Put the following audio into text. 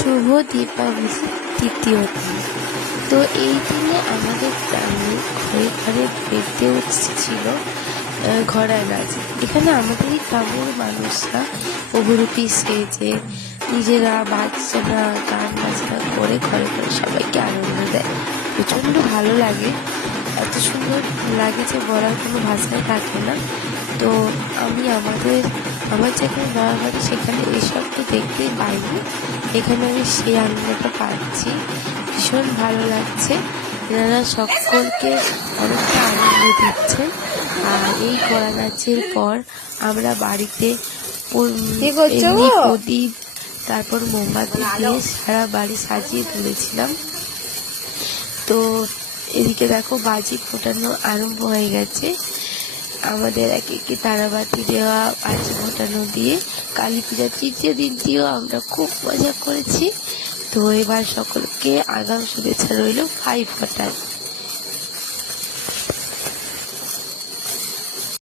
শুভ দীপাবলি তৃতীয় দিন। তো এই দিনে আমাদের গ্রামে ঘরে ঘরে বেঁধে উঠছিল ঘোড়ার নাচ। এখানে আমাদের এই গ্রামের মানুষরা বহুরূপী সেজে নিজেরা বাজনা গান বাজনা করে ঘরে ঘরে সবাইকে আনন্দ দেয়। প্রচণ্ড ভালো লাগে, এত সুন্দর লাগে যে বলার কোনো ভাষায় থাকে না। তো আমি আমার যেখানে বাবা বাড়ি সেখানে এসব তো দেখতেই পাইনি, এখানে আমি সেই আনন্দটা পাচ্ছি। ভীষণ ভালো লাগছে, এনারা সকলকে অনেকটা আনন্দ দিচ্ছেন। আর এই ঘোড়া নাচের পর আমরা বাড়িতে এমনি প্রদীপ তারপর মোমবাতি দিয়ে সারা বাড়ি সাজিয়ে তুলেছিলাম। তো এদিকে দেখো বাজি ফোটানো আরম্ভ হয়ে গেছে। আমাদের একে একে তারাবাতি দেওয়া, বাজি ফোটানো দিয়ে কালী পূজার তৃতীয় দিনটিও আমরা খুব মজা করেছি। তো এবার সকলকে আগাম শুভেচ্ছা রইল ভাই ফোঁটার।